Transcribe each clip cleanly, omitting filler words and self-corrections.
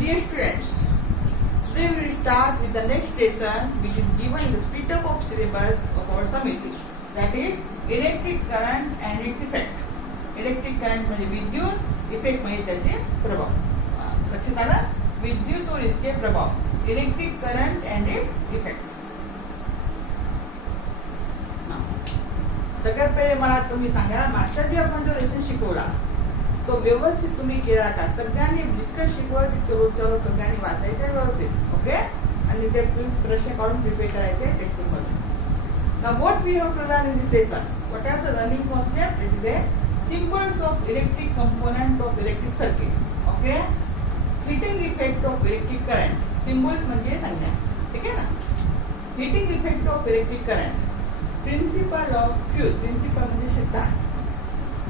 dear students, today we will start with the next lesson which is given in the split up of syllabus of our समिती. That is electric current and its effect. Electric current म्हणजे विद्युत, effect म्हणजे त्याचे प्रभाव. लक्षात आलं? विद्युत और इसके प्रभाव. Electric current end its effect. सगळ्यात पहिले मला तुम्ही सांगा, मागच्या जे आपण जो लेसन शिकवला तो व्यवस्थित तुम्ही केला का? सगळ्यांनी जितकं शिकवलं तितकं रोजच्या रोज सगळ्यांनी वाचायचं व्यवस्थित. ओके? आणि ते प्रश्न काढून प्रिपेअर करायचे टेक्स्टबुकमध्ये. Now what we have to learn in this lesson? What are the learning concepts? It is the symbols of electric component of electric circuit. Okay? Heating effect of electric current. Symbols म्हणजे संज्ञा. ठीक आहे ना? Heating effect of electric current. Principle of fuse. Principle म्हणजे सिद्धांत.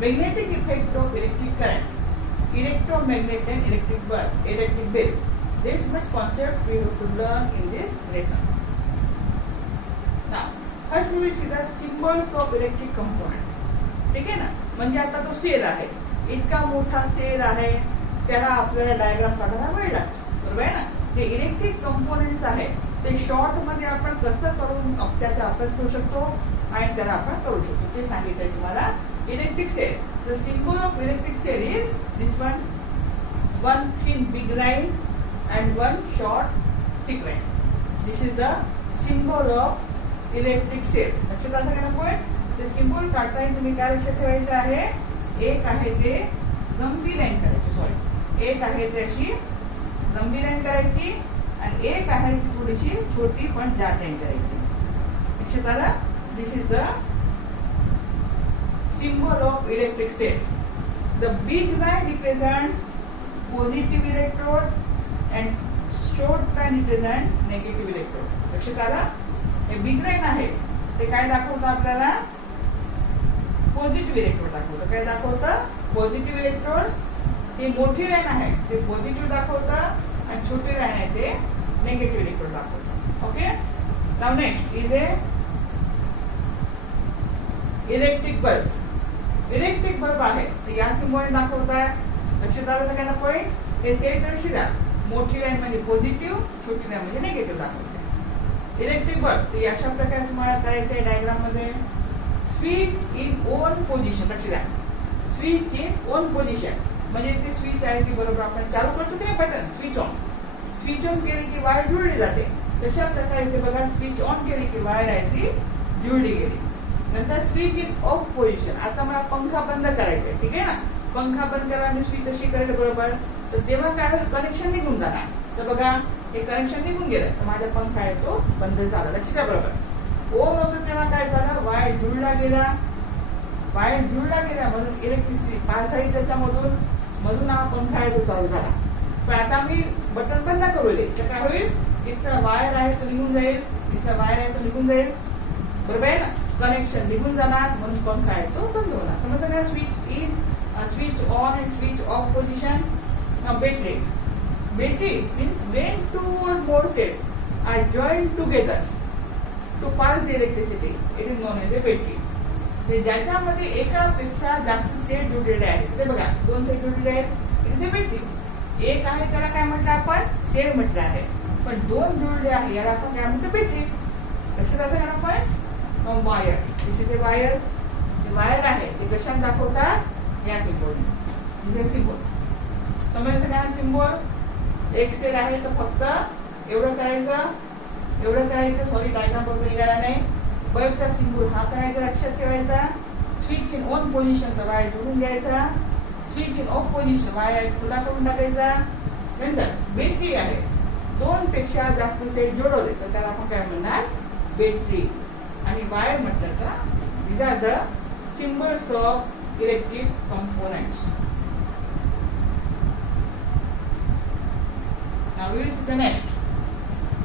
Magnetic effect of electric current. Electromagnet and electric bulb. Electric bell. This much concept we have to learn in this lesson. Now, first we will see the symbols of electric component. ठीक आहे ना? म्हणजे आता तो sale आहे. इतका मोठा sale आहे. त्याला आपल्याला डायग्राम काढायला वेळ लागतो. बरोबर आहे ना? जे इलेक्ट्रिक कंपोनेंट्स आहे ते शॉर्ट मध्ये आपण कसं करून त्याचा अभ्यास करू शकतो आणि त्याला आपण करू शकतो ते सांगितलंय तुम्हाला. Electric cell. The symbol of electric cell is this one thin big line and one short thick line. This is the symbol of electric cell. लक्षात आलं का ना पॉइंट? ते सिम्बॉल काढताना तुम्ही काय लक्षात ठेवायचं आहे? एक आहे ते लंबी लाईन करायची. सॉरी, एक आहे ते अशी लंबी लाईन करायची आणि एक आहे थोडीशी छोटी पण जाड लाईन करायची. लक्षात आलं? This is the symbol of electric cell. The big line represents positive electrode and short line represents negative electrode. लक्षात आलं? हे बिग लाईन आहे ते काय दाखवतं आपल्याला? पॉझिटिव्ह इलेक्ट्रोड दाखवतं. काय दाखवतं? Positive electrode. ही मोठी लाईन आहे ते पॉझिटिव्ह दाखवतं आणि छोटी लाईन आहे ते नेगेटिव्ह इलेक्ट्रोड दाखवतं. Okay? Now next is a electric bulb. Electric bulb आहे ते या सिम्बॉलने दाखवतात. लक्षात आलं का ना पॉइंट? हे सेट तर शिदा मोठी लाईन म्हणजे पॉझिटिव्ह, छोटी लाईन म्हणजे निगेटिव्ह दाखवते. इलेक्ट्रिक बल्ब ते अशा प्रकारे तुम्हाला करायचं आहे डायग्राम मध्ये. Switch in on position. लक्षात द्या, स्विच इन ओन पोझिशन म्हणजे ते स्विच आहे ती बरोबर आपण चालू करतो ते button switch on. Switch on केली की वायर जुळली जाते. तशा प्रकारे ते बघा स्विच ऑन केली की वायर आहे ती जुळली गेली. नंतर स्विच इन ऑफ पोझिशन. आता मला पंखा बंद करायचा आहे. ठीक आहे ना? पंखा बंद करा आणि स्विच अशी करेल बरोबर तर तेव्हा काय होईल? कनेक्शन निघून जाणार. तर बघा हे कनेक्शन निघून गेलं तर माझा पंखा आहे तो बंद झाला. लक्षात आहे बरोबर? ओन होतं तेव्हा काय झालं? वायर जुळला गेला. वायर जुळला गेला म्हणून इलेक्ट्रिसिटी पास आहे त्याच्यामधून मधून हा पंखा आहे तो चालू झाला. पण आता मी बटन बंद करू दे तर काय होईल? इथचा वायर आहे तो निघून जाईल, इथचा वायर आहे तो निघून जाईल. बरोबर आहे ना? कनेक्शन निघून जाणार म्हणून पंखा आहे तो बंद होणार. समजलं का? Switch in, switch on and switch off position. Now battery. Battery means when two or more sets are joined together to pass the electricity, it is known as a battery. ते ज्याच्यामध्ये एकापेक्षा जास्त सेट जोडलेले आहेत. ते बघा दोन set जोडलेले आहेत, इट इज अ बॅटरी. एक आहे त्याला काय म्हटलं आपण? सेल म्हटलं आहे. पण दोन जोडले आहे याला आपण काय म्हणतो? बॅटरी. लक्षात आलं का आपण? Wire. This is a wire. ते वायर आहे ते कशाने दाखवतात? या सिम्बॉलने. सिम्बॉल समजलं का? सिम्बॉल एक सेल आहे तर फक्त एवढं करायचं. सॉरी डायग्राम बरोबर निघाला नाही. बल्बचा सिम्बॉल हा करायचा. लक्षात ठेवायचा. स्विच इन ऑन पोझिशन तर वायर जोडून घ्यायचा. Switch in off position wire खुला करून टाकायचा. नंतर बॅटरी आहे दोन पेक्षा जास्त सेट जोडवले तर त्याला आपण काय म्हणणार? बॅटरी. आणि वायर म्हटलं तर these are the symbols of electric components. Now we will see the next.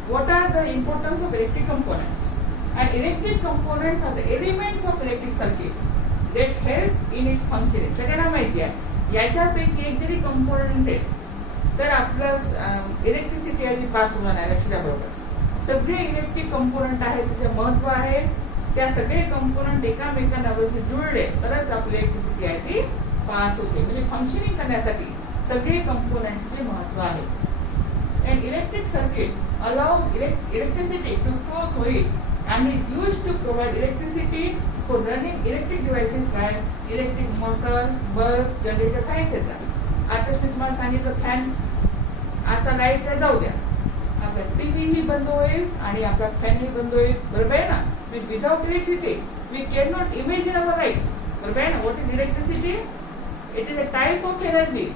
What are the importance of electric components? And electric components are the elements of electric circuit that help in its functioning. सगळ्यांना माहिती आहे याच्यापैकी एक जरी component असेल तर आपलं electricity आधी pass होणार नाही. लक्षात बरोबर सगळे इलेक्ट्रिक कंपोनेंट आहेत त्याचे महत्व आहे. त्या सगळे कंपोनेंट एकामेकांना जुळले तरच आपली इलेक्ट्रिसिटी आहे ती पास होते. म्हणजे फंक्शनिंग करण्यासाठी सगळे कंपोनेंटचे महत्व आहे. an electric circuit allows electricity to flow through it and is used to provide electricity for running electric devices like electric motor, bulb, generator, fan etc. आता मी तुम्हाला सांगितलं फॅन, आता लाईटला जाऊ द्या, आपला टीव्ही ही बंद होईल आणि आपला फॅन ही बंद होईल, बरोबर आहे ना. Without electricity we can not imagine our life, बरोबर आहे ना. What is electricity? It is a type of energy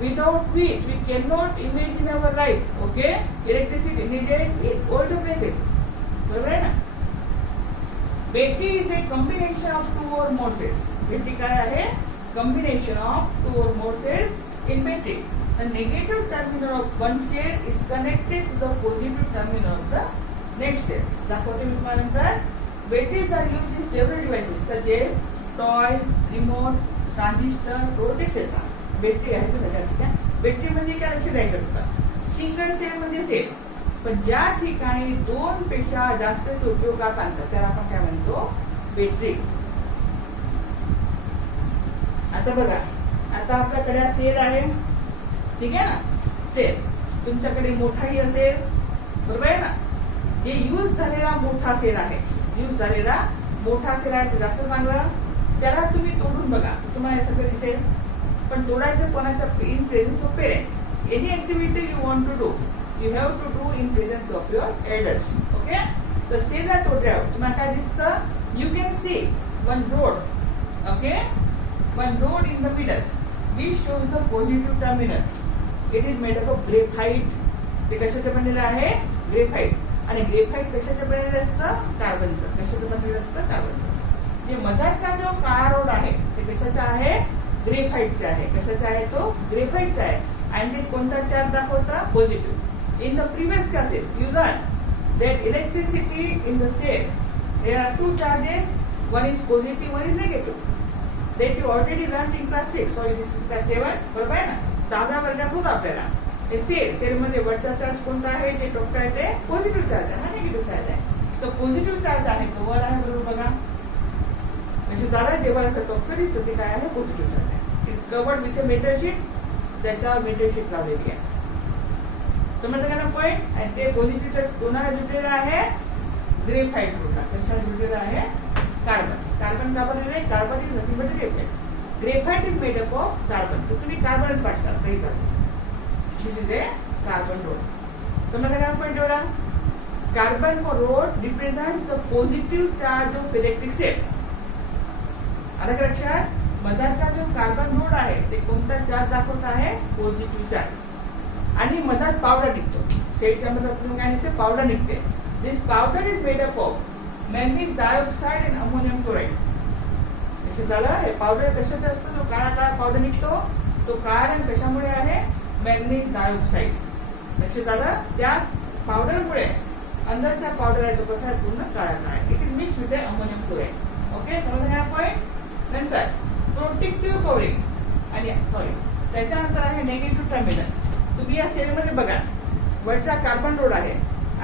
without which we cannot imagine our life. Okay, electricity needed in all the places, बरोबर आहे ना. Battery is a combination of two or more cells. Battery काय आहे? Combination of two or more cells in battery. The negative terminal of one cell is connected to the positive terminal of the next cell. दाखवते मी तुम्हाला नंतर. Batteries are used in several devices such as toys, remote, transistor, torch, etc. Battery आहे तर सगळ्या ठिकाणी. Battery म्हणजे काय लक्ष द्यायचं होतं, सिंगल सेल म्हणजे सेल, पण ज्या ठिकाणी दोन पेक्षा जास्त उपयोगात आणतात त्याला आपण काय म्हणतो, बॅटरी. आता बघा, आता आपल्याकडे सेल आहे, ठीक आहे ना. सेल तुमच्याकडे मोठाही असेल, बरोबर आहे ना. जे यूज झालेला मोठा सेल आहे, यूज झालेला मोठा सेल आहे ते जास्त चांगलं, त्याला तुम्ही तोडून बघा, तुम्हाला हे सगळं दिसेल. पण तोडायचं कोणाचं? In presence of parent. Any activity you want to do, you have to do in presence of your elders. Okay, तर सेलला तोडल्यावर तुम्हाला काय दिसतं? You can see one rod. Okay, one rod in the middle which shows the positive terminal. It is made up of graphite. ते कशाचं बनलेलं आहे? ग्रेफाईट. आणि ग्रेफाईट कशाचं बनलेलं असतं? कार्बनचं. कशाचं बनलेलं असतं? कार्बनचं. जे मधाचा जो काळा रोड आहे ते कशाचा आहे? ग्रेफाईटचा आहे. कशाचा आहे तो? ग्रेफाईटचा आहे. आणि ते कोणता चार्ज दाखवता? Positive. In the previous classes you learn that electricity in the cell, there are two charges, one is positive, one is negative. That you already learned in class 6. Sorry, this is class 7. बरोबर आहे ना. 6व्या वर्गात होतं आपल्याला. हे sale मध्ये वरचा चार्ज कोणता आहे? जे टोका आहे ते पॉझिटिव्ह चार्ज आहे, हा निगेटिव्ह चार्ज आहे. तर पॉझिटिव्ह चार्ज आहे तो वर आहे, बरोबर बघा. म्हणजे त्याला जेव्हा असं टोकं दिसतं ते काय आहे? पॉझिटिव्ह चार्ज आहे. It's covered with a metal sheet, त्याच्यावर मेटल शीट लावलेली आहे. समजलं का ना पॉईंट? आणि ते पॉझिटिव्ह चार्ज कोणाला जुटलेला आहे? ग्रेफाईट रोडला. कशाला जुटलेला आहे? कार्बन. कार्बन का बनलेलं आहे? Carbon is nothing but graphite. Graphite is made up of carbon. तर तुम्ही कार्बनच पाठता काही चालतं. This is a carbon rod. समजलं का पॉईंट एवढा? Carbon rod represent the positive charge of electric cell. आलं का लक्षात? मधाचा जो कार्बन रोड आहे ते कोणता चार्ज दाखवत आहे? Positive charge. आणि मधात पावडर निघतो. सेलच्या मधातून काय निघते? पावडर निघते. This powder is made up of manganese dioxide and ammonium chloride. कसे झालं? हे पावडर कशाचं असतं? जो काळा काळा पावडर निघतो तो काळा रंग कशामुळे आहे? Manganese dioxide. लक्षात आलं? त्या पावडरमुळे अंदरचा पावडर आहे तो कसा आहे? पूर्ण काळा काळा. It is mix with ammonium chloride. Okay, समजलं का पॉईंट? नंतर प्रोटेक्टिव्ह कवरिंग आणि सॉरी त्याच्यानंतर आहे निगेटिव्ह टर्मिनल. तुम्ही या सेलमध्ये बघा, वरचा कार्बन रोड आहे.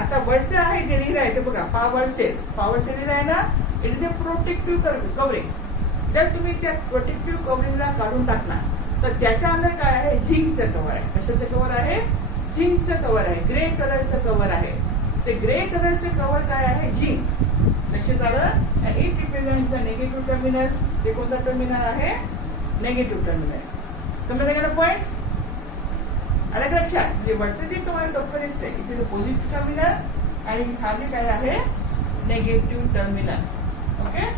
आता वरचं आहे जे लिहिलं आहे ते बघा, पॉवर सेल. पॉवर सेल लिहिलं आहे ना, it is a protective covering. जर तुम्ही त्या प्रोटेक्टिव्ह कवरिंगला काढून टाकला तर त्याच्या अंदर काय आहे? झिंकचं कव्हर आहे. कशाचं कव्हर आहे? झिंकचं कव्हर आहे. ग्रे कलरचं कव्हर आहे. ते ग्रे कलरचं कव्हर काय आहे? झिंक. लक्षात आलं? It represents the negative terminal. ते कोणता टर्मिनल आहे? Negative terminal. समजलं का पॉईंट? आलं का लक्षात? म्हणजे वरचं जे तुम्हाला टोकं दिसतंय इथे पॉझिटिव्ह टर्मिनल आणि खाली काय आहे? Negative terminal. ओके,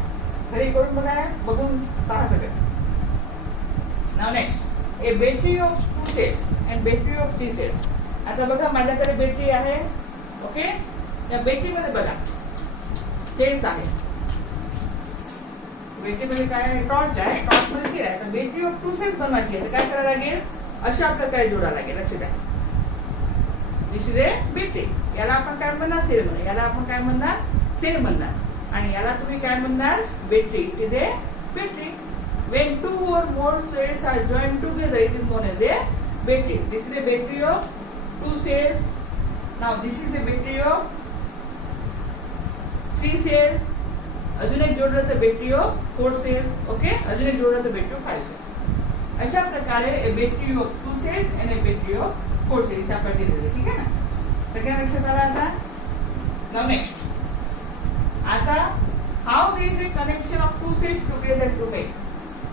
घरी करून बघून पहा सगळं. नाव next, a battery of 2 cells and battery of 3 cells. आता बघा माझ्याकडे बॅटरी आहे. ओके, या बॅटरीमध्ये बघा सेल्स आहे. बॅटरीमध्ये काय आहे? टॉर्च आहे. टॉर्च मध्ये सेल आहे. तर बॅटरी ऑफ 2 cells बनवायची आहे तर काय करावं लागेल? अशा प्रकारे जोडा लागेल. लक्ष द्या. दिस इज ए बॅटरी. याला आपण काय म्हणणार? सेल म्हणणार. याला आपण काय म्हणणार? सेल म्हणणार. आणि याला तुम्ही काय म्हणणार? Battery. It is a battery. When 2 or more cells are joined together, it is known as a battery. This is a battery of 2 cells. Now this is the battery of 3 cells. अजून एक जोडलं तर battery of 4 cells. Okay? अजून एक जोडलं तर battery of 5 cells. अशा प्रकारे a battery of 2 cells and a battery of four cell इथे आपण दिलेले, ठीक आहे ना. सगळ्या लक्षात आला आता. नाउ नेक्स्ट, आता how is the connection of two sets together to make.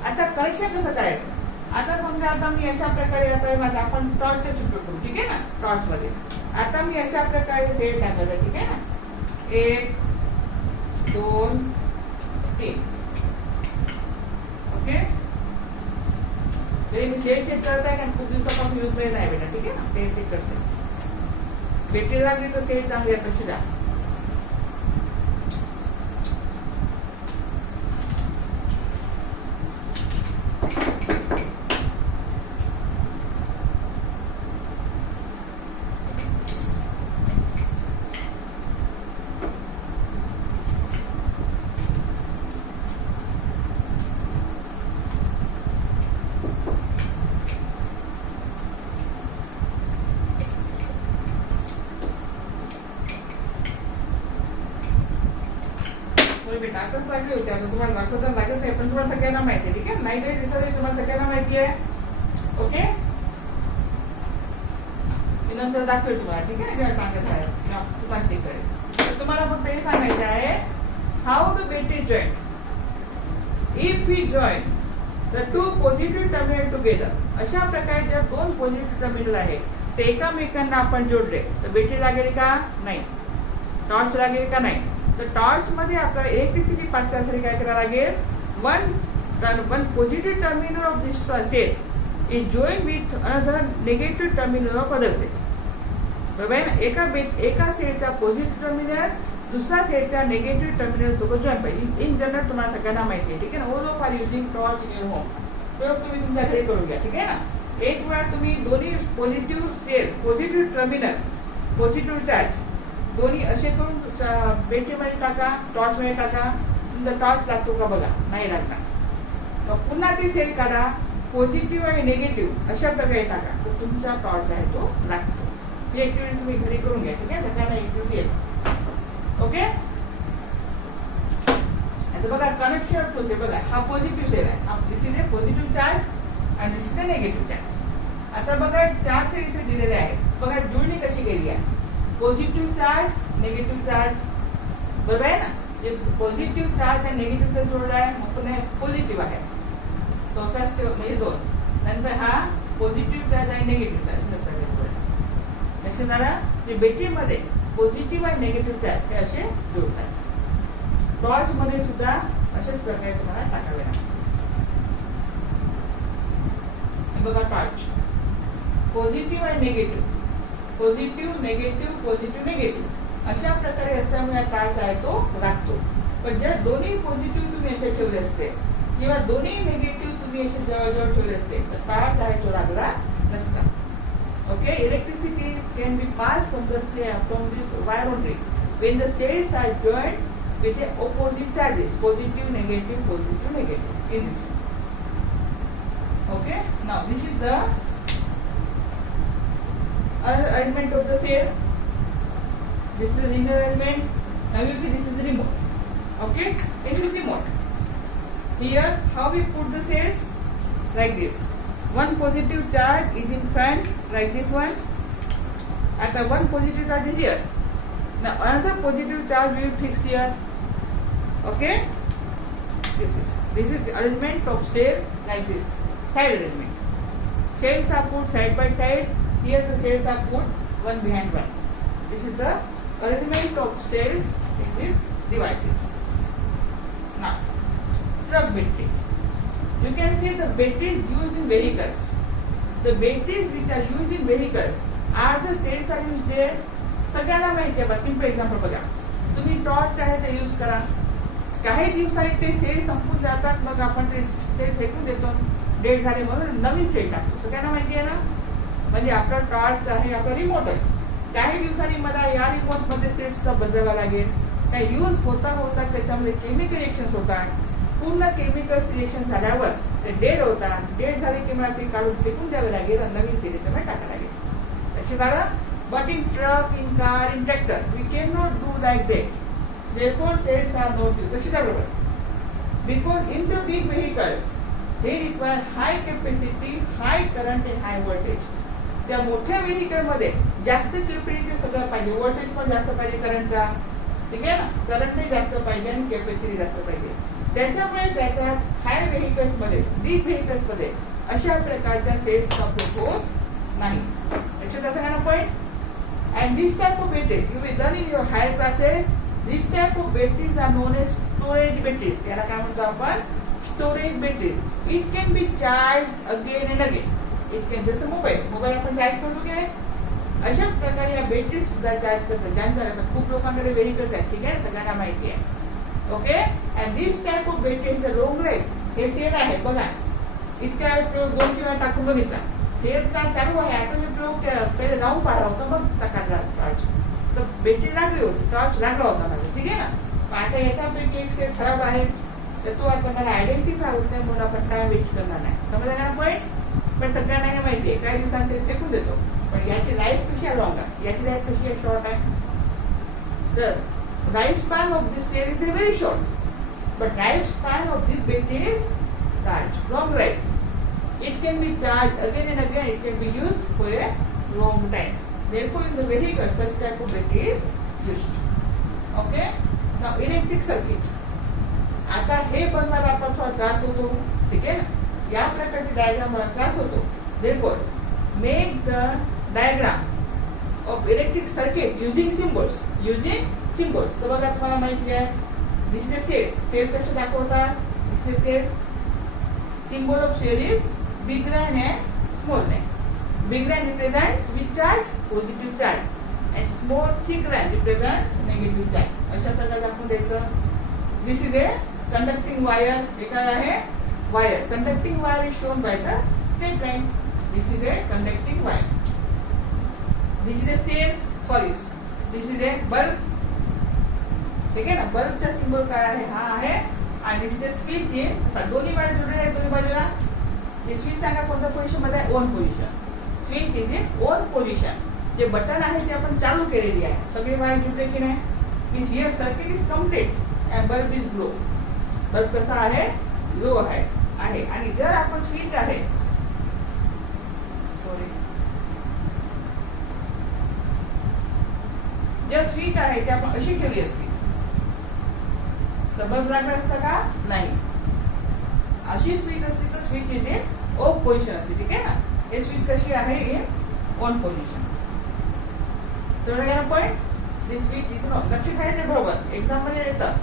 आता कनेक्शन कसं करायचं. आता समजा आता मी अशा प्रकारे आता माझा आपण टॉर्च चित्र करू, ठीक आहे ना. टॉर्च मध्ये आता मी अशा प्रकारे सेट टाकायचा, ठीक आहे ना. 1 2 3 ओके. मी शेड चेक करत आहे, कारण खूप दिवसापासून यूज नाही बेटा, ठीक आहे ना. शेड चेक करते, बॅटरी लागली तर सेट चांगली आहे तशी द्या. आताच लागली होती, आता तुम्हाला दाखवता लागत नाही, पण तुम्हाला सगळ्यांना माहिती आहे, ठीक आहे. नाईट रेट रिसर्च तुम्हाला सगळ्यांना माहिती आहे. ओके, मी नंतर दाखवेल तुम्हाला, ठीक आहे. जेव्हा सांगत आहे तर तुम्हाला फक्त हे सांगायचं आहे how the batteries joint. If we join the two positive terminal together. अशा प्रकारे जर दोन पॉझिटिव्ह टर्मिनल आहे ते एकामेकांना आपण जोडले तर बॅटरी लागेल का नाही, टॉर्च लागेल का नाही. तर टॉर्च मध्ये आपल्याला इलेक्ट्रिसिटी पास करण्यासाठी काय करायला लागेल. One positive terminal of this cell is join with another negative terminal of other cell. बरोबर आहे ना. एका सेलचा पॉझिटिव्ह टर्मिनल दुसरा सेलच्या नेगेटिव्ह टर्मिनल सोबत जॉईन पाहिजे. इन जनरल तुम्हाला सगळ्यांना माहिती आहे, ठीक आहे ना. All of are using torch in your home. प्रयोग तुम्ही तुमच्या घरी करून घ्या, ठीक आहे ना. एक वेळा तुम्ही दोन्ही positive cell, positive terminal, positive charge दोन्ही असे करून बॅटरीमध्ये टाका, टॉर्चमध्ये टाका. तुमचा टॉर्च लागतो का बघा, नाही लागणार. मग पुन्हा ते सेल काढा, पॉझिटिव्ह आणि निगेटिव्ह अशा प्रकारे टाका, तर तुमचा टॉर्च आहे तो लागतो. ही ऍक्टिव्हिटी तुम्ही घरी करून घ्या, ठीक आहे. सगळ्यांना ऍक्टिव्हिटी येतो. ओके, आता बघा कनेक्शन टू सेल. बघा हा पॉझिटिव्ह सेल आहे, दिस इज ए पॉझिटिव्ह चार्ज आणि दिस इज ए निगेटिव्ह चार्ज. आता बघा चार सेल इथे दिलेले आहेत. बघा जुळणी कशी केली आहे. पॉझिटिव्ह चार्ज, निगेटिव्ह चार्ज, बरोबर आहे ना. जे पॉझिटिव्ह चार्ज आणि निगेटिव्ह चार्ज जोडला आहे, मग पुन्हा पॉझिटिव्ह आहे तो असाच ठेव, म्हणजे 2. नंतर हा पॉझिटिव्ह चार्ज आणि निगेटिव्ह चार्ज लक्षात आला. जे बॅटरीमध्ये पॉझिटिव्ह आणि निगेटिव्ह चार्ज हे असे जोडतात. टॉर्च मध्ये सुद्धा अशाच प्रकारे तुम्हाला टाकावे लागतात. बघा टॉर्च पॉझिटिव्ह आणि negative, positive negative, positive negative अशा प्रकारे असल्यामुळे टॉर्च आहे तो लागतो. पण जर दोन्ही पॉझिटिव्ह तुम्ही असे ठेवले असते किंवा दोन्ही निगेटिव्ह तुम्ही असे जवळजवळ ठेवले असते तर टॉर्च आहे तो लागला नसता. Okay, electricity can be passed from this wire only when the cells are joined with the opposite charges, positive, negative, positive, negative, in this way. Okay, now this is the arrangement of the cell. This is the linear arrangement. Now you see this is the remote. Okay, this is remote. Here how we put the cells? Like this. One positive charge is in front, like this one. And the one positive charge is here. Now another positive charge we will fix here. Okay, this is the arrangement of cell like this, side arrangement. Cells are put side by side. Here the cells are put one behind one. This is the arrangement of cells in these devices. Now truck battery. You can see the batteries used in vehicles. The batteries which are used in vehicles, are the cells are used there? सगळ्यांना माहिती आहे. Simple example बघा, तुम्ही torch आहे ते use करा, काही दिवसांनी ते सेल संपून जातात, मग आपण ते सेल फेकून देतो, डेट झाले म्हणून नवीन सेल टाकतो. सगळ्यांना माहिती आहे ना. म्हणजे आपला टॉर्च आहे आपला रिमोटच, काही दिवसांनी मला या रिमोट मध्ये सेल सुद्धा बदलावा लागेल. त्या यूज होता होता त्याच्यामध्ये केमिकल रिएक्शन्स होतात. पूर्ण केमिकल सिलेक्शन झाल्यावर ते डेड होतात. डेड झाले की मला ते काढून फेकून द्यावे लागेल आणि नवीन सेल त्याच्यामध्ये टाकायला लागेल. लक्षात आलं. But in truck, in car, in tractor we can not do like that. therefore cells are not used. लक्षात आलं बरोबर. Because in the big vehicles they require high capacity, high current and high voltage. त्या मोठ्या vehicle मध्ये जास्त capacity सगळं पाहिजे, voltage पण जास्त पाहिजे करंटचा, ठीक आहे ना, करंटही जास्त पाहिजे आणि कॅपॅसिटी जास्त पाहिजे. त्याच्यामुळे त्याच्या हाय व्हेकल्स मध्ये, डीप व्हेकल्स मध्ये अशा प्रकारच्या सेट्स कम्प्लीट होत नाही. लक्षात असं ना point. And this type of batteries you will learn in your higher classes. This type of batteries are known as storage batteries. याला काय म्हणतो आपण? Storage batteries. It can be charge again and again. It can, जसं mobile आपण charge करतो की नाही, अशाच प्रकारे या बॅटरी सुद्धा चार्ज करतात. ज्यांच्या आता खूप लोकांकडे व्हेकल्स आहेत, ठीक आहे, सगळ्यांना माहिती आहे. Okay. And this type of batteries the long life. हे सेल आहे बघा, इतक्या प्रयोग 2 किंवा टाकून बघितला. सेल का चालू आहे, आता जे प्रयोग पहिले लावून पाहिला होता, मग टाकायला टॉर्च तर बॅटरी लागली होती, टॉर्च लागला होता माझा, ठीक आहे ना. पण आता याच्यापैकी एक सेल खराब आहे, तर तो आता मला आयडेंटिफाय होत नाही, म्हणून आपण टाइम वेस्ट करणार नाही. समजलं ना पॉईंट. पण सगळ्यांना हे माहिती आहे, काही दिवसांचे फेकून देतो, पण याची लाईफ कशी आहे लॉंग आहे, याची लाईफ कशी आहे शॉर्ट आहे. तर life span of this cell is very short, but lifespan of this battery is large, long life. It can be charged again and again. It can be used for a long time. Therefore, in the vehicle, such type of battery is used. Okay. Now, electric circuit. आता हे बनवायला आपण थोडा त्रास होतो, ठीक आहे. या प्रकारचे डायग्राम मला त्रास होतो. Therefore, make the diagram of electric circuit using symbols. Using symbols. तर बघा तुम्हाला माहिती आहे. This is a cell. Cell कसे दाखवतात? This is a cell. Symbol of cell is big line and small line. Big line represents which charge? Positive charge. And small thick line represents negative charge. अशा प्रकारे दाखवून द्यायचं. This is a conducting wire. हे काय आहे? Wire. Conducting wire is shown by the straight line. This is a conducting wire. This is a cell. Sorry. This is a bulb. ठीक आहे ना. बल्बचा सिंबल काय आहे? हा आहे. आणि दिस इज स्विच इन. दोन्ही वायर जोडले आहेत दोन्ही बाजूला. हे स्विच सांगा कोणत्या पोझिशन मध्ये आहे? On position. Switch is in on position. जे बटन आहे ते आपण चालू केलेली आहे. सगळे वायर जुळले की नाही? Means here circuit is complete and bulb is low. Bulb कसा आहे? लो आहे. आणि जर आपण स्विच आहे, सॉरी, जर स्विच आहे ते आपण अशी ठेवली असती तर बल्ब लागला असता का? नाही. अशी स्विच असते तर switch is in off position असते, ठीक आहे ना. हे स्विच कशी आहे? In on position. तर point this switch is on. लक्षात आहे ते बरोबर. एक्झाम मध्ये येतं,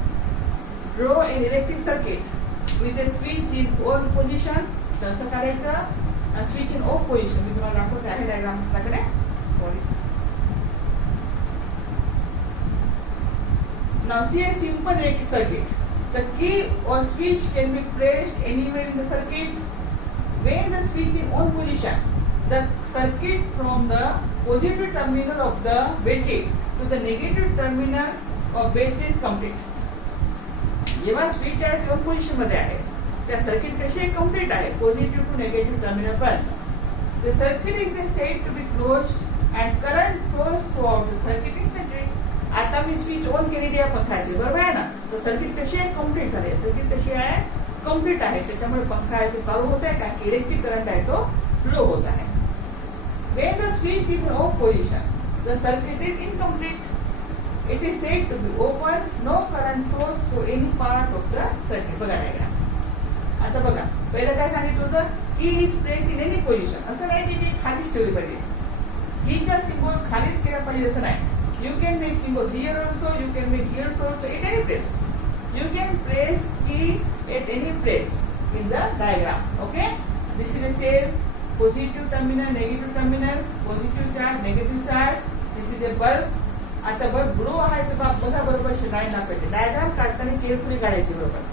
draw in electric circuit with a switch in on position. तसं काढायचं. स्विच इन ऑफ पोझिशन मी तुम्हाला दाखवते आहे डायग्राम आपल्याकडे. Sorry. Now see a simple electric circuit. The key or switch can be placed anywhere in the circuit. When the switch is on position, the circuit from the positive terminal of the battery to the negative terminal of battery is complete. जेव्हा switch आहे ती on position मध्ये आहे, त्या circuit कशी आहे? Complete आहे, positive to negative terminal पर्यंत. The circuit is said to be closed and current flows throughout the circuit in circuit. आता मी स्विच ऑन केलेली आहे पंखाची, बरोबर आहे ना. तर सर्किट कशी आहे? कम्प्लीट झाली. सर्किट कशी आहे? कम्प्लीट आहे. त्याच्यामुळे पंखा आहे तो चालू होत आहे, कारण की इलेक्ट्रिक करंट आहे तो फ्लो होत आहे. When the switch is in off position, the circuit is incomplete. It is said to be open. No current flows through any part of the circuit. बघा डायग्राम. आता बघा, पहिलं काय सांगितलं होतं? की is place in any position. असं नाही की खालीच ठेवली पाहिजे. कीचा सिम्बॉल खालीच केला पाहिजे असं नाही. You can make symbol here also, you can make here also, at any place. You can place key at any place in the diagram. Okay? This is a cell, positive terminal, negative terminal, positive charge, negative charge. This is a bulb. आता bulb blue आहे तर बघा बरोबर line दाखवायची. Diagram काढताना carefully काढायची बरोबर.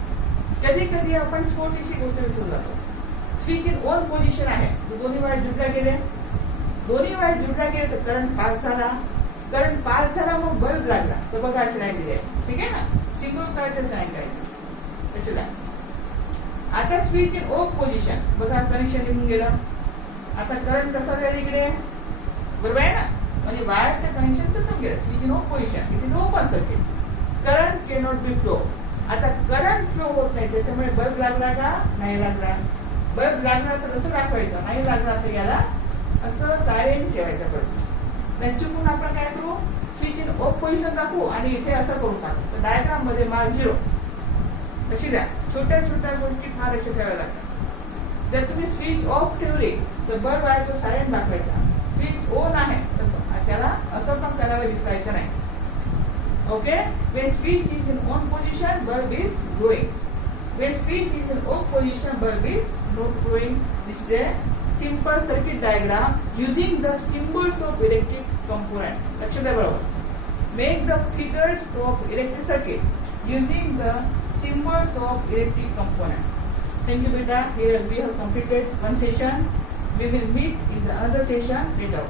कधी कधी आपण छोटीशी गोष्ट विसरून जातो. स्विच इन ऑन पोझिशन आहे, दोन्ही वायर जुळल्या गेले. दोन्ही वायर जुळल्या गेले तर करंट पास झाला. करंट पास झाला, मग बल्ब लागला. तर बघा अशी लाईन दिली आहे, ठीक आहे ना. सिंगल करायचं लाईन करायचं त्याची लाईन. आता स्विच इन ऑफ पोझिशन, बघा कनेक्शन निघून गेलं. आता करंट कसा जाईल इकडे? बरोबर आहे ना. म्हणजे वायरचं कनेक्शन तुटून गेलं. Switch in off position, it is open circuit. Current cannot be flow. आता करंट फ्लो होत नाही, त्याच्यामुळे बल्ब लागला का? नाही लागला. बल्ब लागला तर कसं दाखवायचं? नाही लागला तर याला असं सायलेंट ठेवायचं पडतं. नाही चुकून आपण काय करू, स्विच इन ऑफ पोझिशन दाखवू आणि इथे असं करून टाकू. तर डायग्राम मध्ये मार्क 0. लक्ष द्या, छोट्या छोट्या गोष्टी फार लक्ष ठेवाव्या लागतात. जर तुम्ही स्विच ऑफ ठेवले तर बल्ब आहे तो सायलेंट दाखवायचा. स्विच ऑन आहे तर त्याला असं पण करायला विसरायचं नाही. Okay, when switch is in on position bulb is glowing, when switch is in off position bulb is not glowing. This is the simple circuit diagram using the symbols of electric component. लक्ष द्या बरोबर. Make the figures of electric circuit using the symbols of electric component. Thank you beta. Here we have completed one session. We will meet in the other session later.